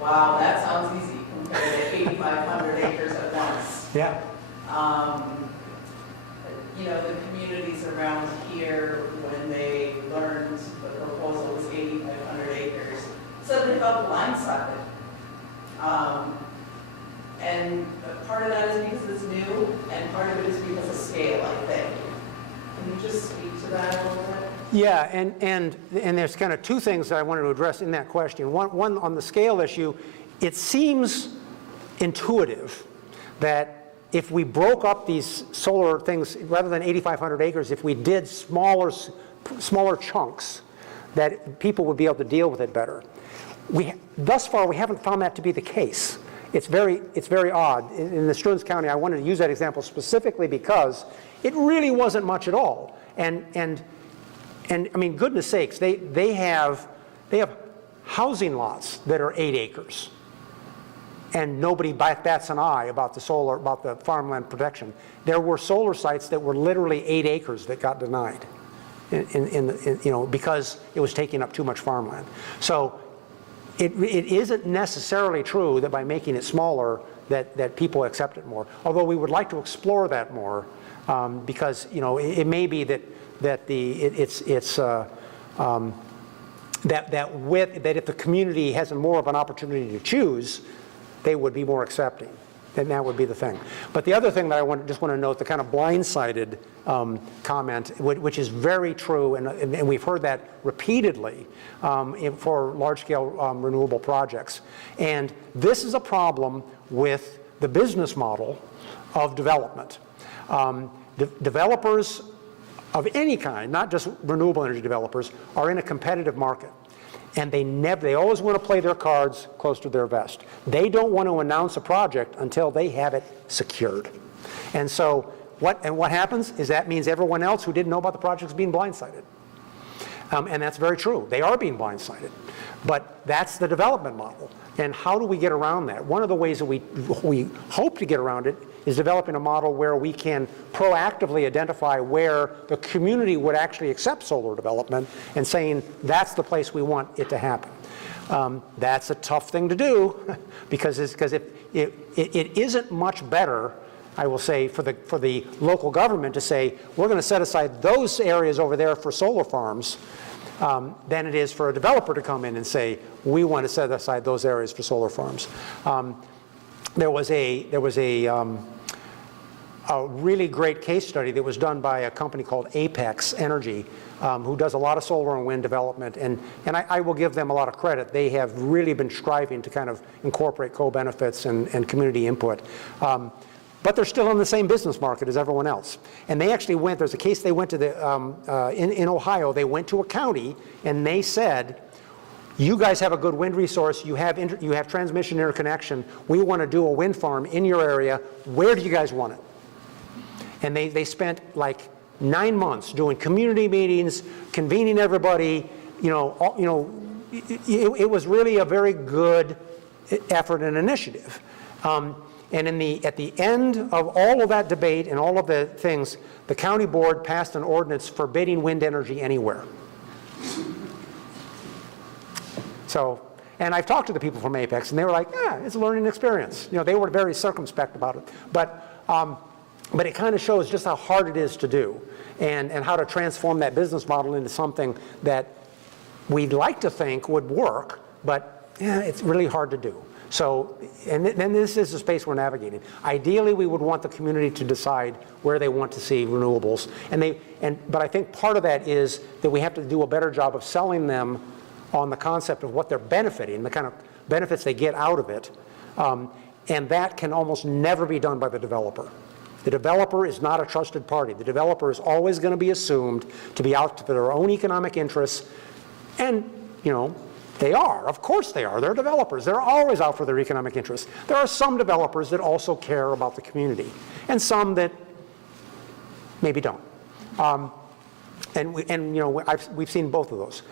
Wow, that sounds easy compared to 8,500 acres at once. Yeah. The communities around here, when they learned the proposal was 8,500 acres, said they felt blindsided. And part of that is because it's new, and part of it is because of scale, I think. Can you just speak to that a little bit? Yeah, and there's kind of two things that I wanted to address in that question. One on the scale issue, it seems intuitive that if we broke up these solar things, rather than 8,500 acres, if we did smaller chunks, that people would be able to deal with it better. Thus far, we haven't found that to be the case. It's very odd. In the Stearns County, I wanted to use that example specifically because it really wasn't much at all. And I mean, goodness sakes, they have housing lots that are 8 acres. And nobody bats an eye about the farmland protection. There were solar sites that were literally 8 acres that got denied, because it was taking up too much farmland. So it isn't necessarily true that by making it smaller that people accept it more. Although we would like to explore that more, because it may be that if the community has more of an opportunity to choose, they would be more accepting. then that would be the thing. But the other thing that I just want to note, the kind of blindsided comment, which is very true, and we've heard that repeatedly for large-scale renewable projects. And this is a problem with the business model of development. Developers of any kind, not just renewable energy developers, are in a competitive market. And they always want to play their cards close to their vest. They don't want to announce a project until they have it secured. And so what happens is that means everyone else who didn't know about the project is being blindsided. And that's very true. They are being blindsided. But that's the development model. And how do we get around that? One of the ways that we hope to get around it is developing a model where we can proactively identify where the community would actually accept solar development and saying that's the place we want it to happen. That's a tough thing to do because it isn't much better, I will say, for the local government to say we're going to set aside those areas over there for solar farms than it is for a developer to come in and say we want to set aside those areas for solar farms. There was a really great case study that was done by a company called Apex Energy, who does a lot of solar and wind development, and I will give them a lot of credit. They have really been striving to kind of incorporate co-benefits and community input. But they're still in the same business market as everyone else. And they actually there's a case they went to in Ohio, they went to a county and they said, you guys have a good wind resource, you have transmission interconnection, we want to do a wind farm in your area, where do you guys want it? And they spent like 9 months doing community meetings, convening everybody, it was really a very good effort and initiative. And at the end of all of that debate and all of the things, the county board passed an ordinance forbidding wind energy anywhere. So, and I've talked to the people from Apex, and they were like, yeah, it's a learning experience. They were very circumspect about it. But it kind of shows just how hard it is to do and how to transform that business model into something that we'd like to think would work, but it's really hard to do. So, and then this is the space we're navigating. Ideally, we would want the community to decide where they want to see renewables. But I think part of that is that we have to do a better job of selling them on the concept of what they're benefiting, the kind of benefits they get out of it. And that can almost never be done by the developer. The developer is not a trusted party. The developer is always going to be assumed to be out for their own economic interests. And, they are. Of course they are. They're developers. They're always out for their economic interests. There are some developers that also care about the community, and some that maybe don't. We've seen both of those.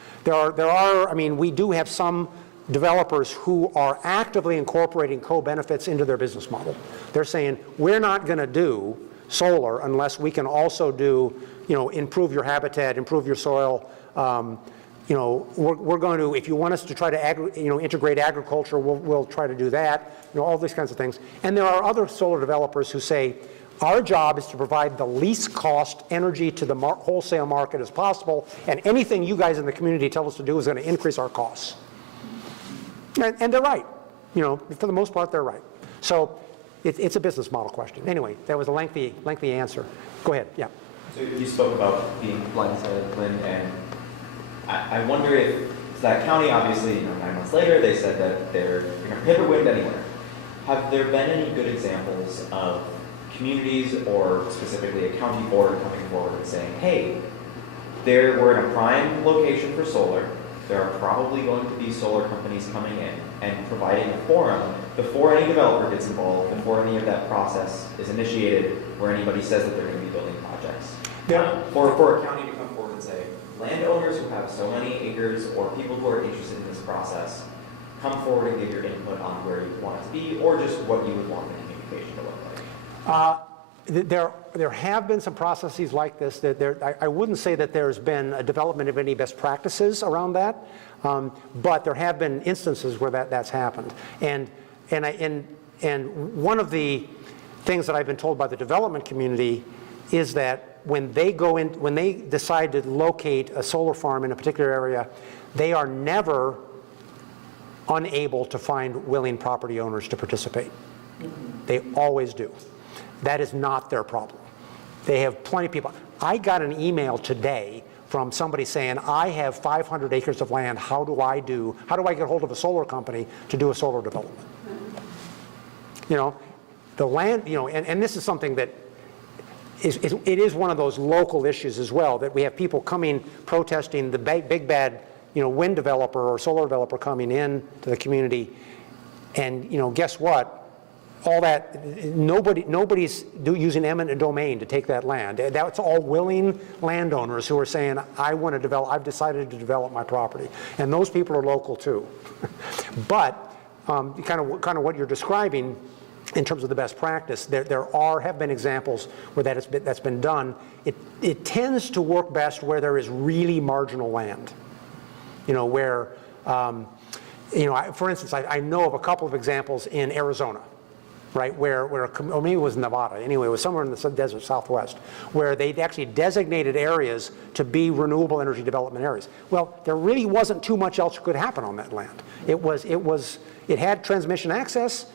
We do have some developers who are actively incorporating co-benefits into their business model. They're saying, we're not going to do solar unless we can also do, improve your habitat, improve your soil. We're going to, if you want us to try to integrate agriculture, we'll try to do that, all these kinds of things. And there are other solar developers who say, our job is to provide the least cost energy to the wholesale market as possible, and anything you guys in the community tell us to do is going to increase our costs. And they're right. For the most part, they're right. So it's a business model question. Anyway, that was a lengthy answer. Go ahead, yeah. So you spoke about being blindsided, Lynn, and I wonder if that county, obviously, 9 months later, they said that they're going to prohibit wind anywhere. Have there been any good examples of communities or specifically a county board coming forward and saying, hey, we're in a prime location for solar. There are probably going to be solar companies coming in and providing a forum before any developer gets involved, before any of that process is initiated, where anybody says that they're going to be building projects. Yeah. For a county to come forward and say, landowners who have so many acres or people who are interested in this process, come forward and give your input on where you want it to be or just what you would want the communication to look like. There have been some processes like this. I wouldn't say that there's been a development of any best practices around that, but there have been instances where that's happened. And one of the things that I've been told by the development community is that when they decide to locate a solar farm in a particular area, they are never unable to find willing property owners to participate. They always do. That is not their problem. They have plenty of people. I got an email today from somebody saying, I have 500 acres of land, how do I get hold of a solar company to do a solar development? You know, the land, you know, and this is something that it is one of those local issues as well, that we have people coming protesting the big bad, you know, wind developer or solar developer coming in to the community, and, you know, guess what? All that, nobody's using eminent domain to take that land. That's all willing landowners who are saying, I want to develop, I've decided to develop my property. And those people are local too. But kind of what you're describing in terms of the best practice, have been examples where that's been done. It tends to work best where there is really marginal land. You know, where, you know, for instance, I know of a couple of examples in Arizona, right, or maybe it was Nevada, anyway, it was somewhere in the desert Southwest, where they'd actually designated areas to be renewable energy development areas. Well, there really wasn't too much else that could happen on that land. It had transmission access,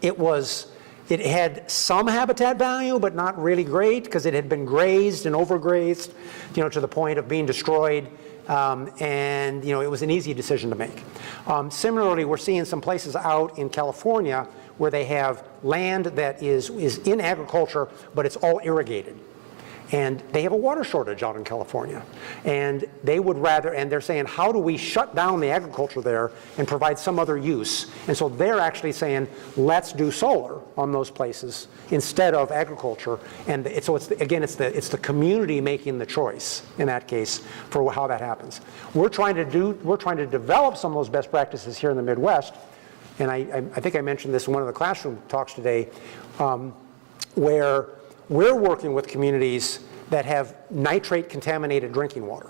it had some habitat value, but not really great, because it had been grazed and overgrazed, you know, to the point of being destroyed. And, you know, it was an easy decision to make. Similarly, we're seeing some places out in California where they have land that is in agriculture, but it's all irrigated. And they have a water shortage out in California. And they would rather, and they're saying, how do we shut down the agriculture there and provide some other use? And so they're actually saying, let's do solar on those places instead of agriculture. And so it's the community making the choice in that case for how that happens. We're trying to develop some of those best practices here in the Midwest. And I think I mentioned this in one of the classroom talks today, where we're working with communities that have nitrate-contaminated drinking water.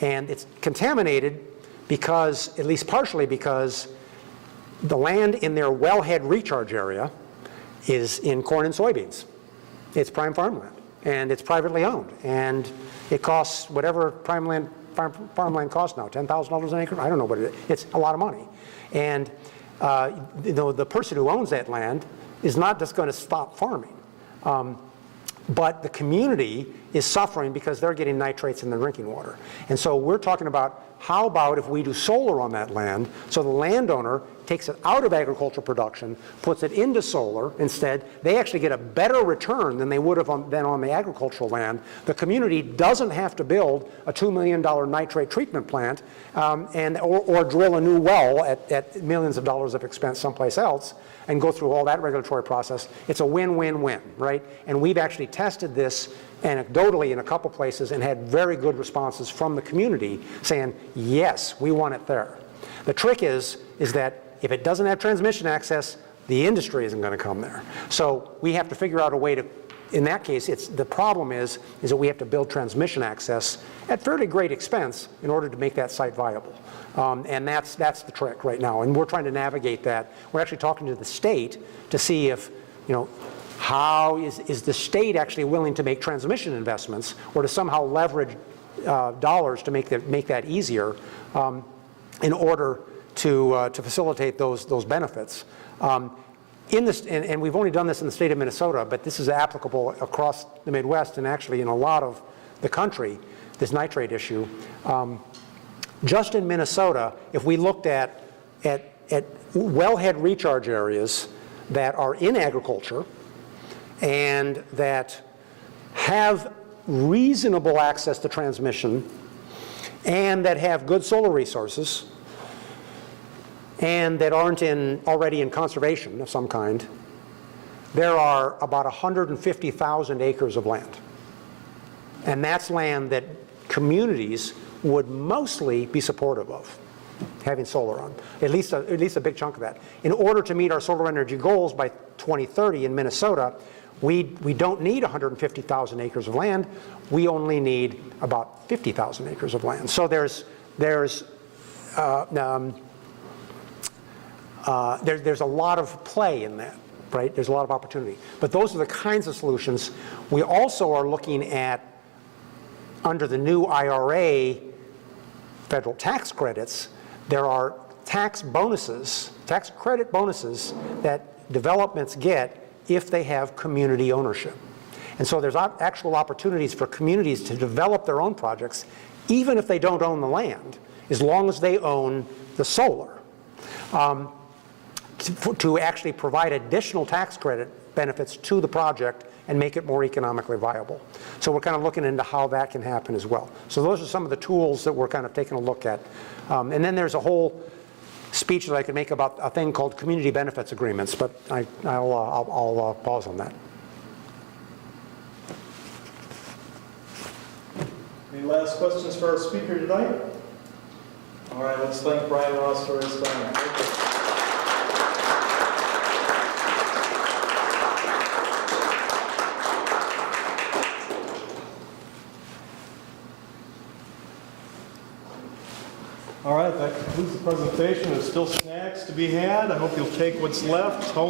And it's contaminated because, at least partially because, the land in their wellhead recharge area is in corn and soybeans. It's prime farmland, and it's privately owned. And it costs whatever farmland costs now, $10,000 an acre? I don't know what it is. It's a lot of money. And you know, the person who owns that land is not just going to stop farming. But the community is suffering because they're getting nitrates in their drinking water. And so we're talking about, how about if we do solar on that land, so the landowner takes it out of agricultural production, puts it into solar instead. They actually get a better return than they would have been on the agricultural land. The community doesn't have to build a $2 million nitrate treatment plant or drill a new well at millions of dollars of expense someplace else and go through all that regulatory process. It's a win-win-win, right? And we've actually tested this anecdotally in a couple places and had very good responses from the community saying, yes, we want it there. The trick is that if it doesn't have transmission access, the industry isn't going to come there. So we have to figure out a way to, in that case, the problem is that we have to build transmission access at fairly great expense in order to make that site viable. And that's the trick right now. And we're trying to navigate that. We're actually talking to the state to see if, you know, how is the state actually willing to make transmission investments or to somehow leverage dollars to make that easier in order to facilitate those benefits. And we've only done this in the state of Minnesota, but this is applicable across the Midwest and actually in a lot of the country, this nitrate issue. Just in Minnesota, if we looked at wellhead recharge areas that are in agriculture and that have reasonable access to transmission and that have good solar resources and that aren't already in conservation of some kind, there are about 150,000 acres of land. And that's land that communities would mostly be supportive of having solar on, at least a big chunk of that. In order to meet our solar energy goals by 2030 in Minnesota, we don't need 150,000 acres of land. We only need about 50,000 acres of land. So there's a lot of play in that, right? There's a lot of opportunity. But those are the kinds of solutions. We also are looking at, under the new IRA federal tax credits, there are tax bonuses, tax credit bonuses that developments get if they have community ownership. And so there's actual opportunities for communities to develop their own projects, even if they don't own the land, as long as they own the solar, to actually provide additional tax credit benefits to the project and make it more economically viable. So we're kind of looking into how that can happen as well. So those are some of the tools that we're kind of taking a look at. And then there's a whole speech that I could make about a thing called community benefits agreements, but I'll pause on that. Any last questions for our speaker tonight? All right, let's thank Brian Ross for his time. All right, that concludes the presentation. There's still snacks to be had. I hope you'll take what's left home.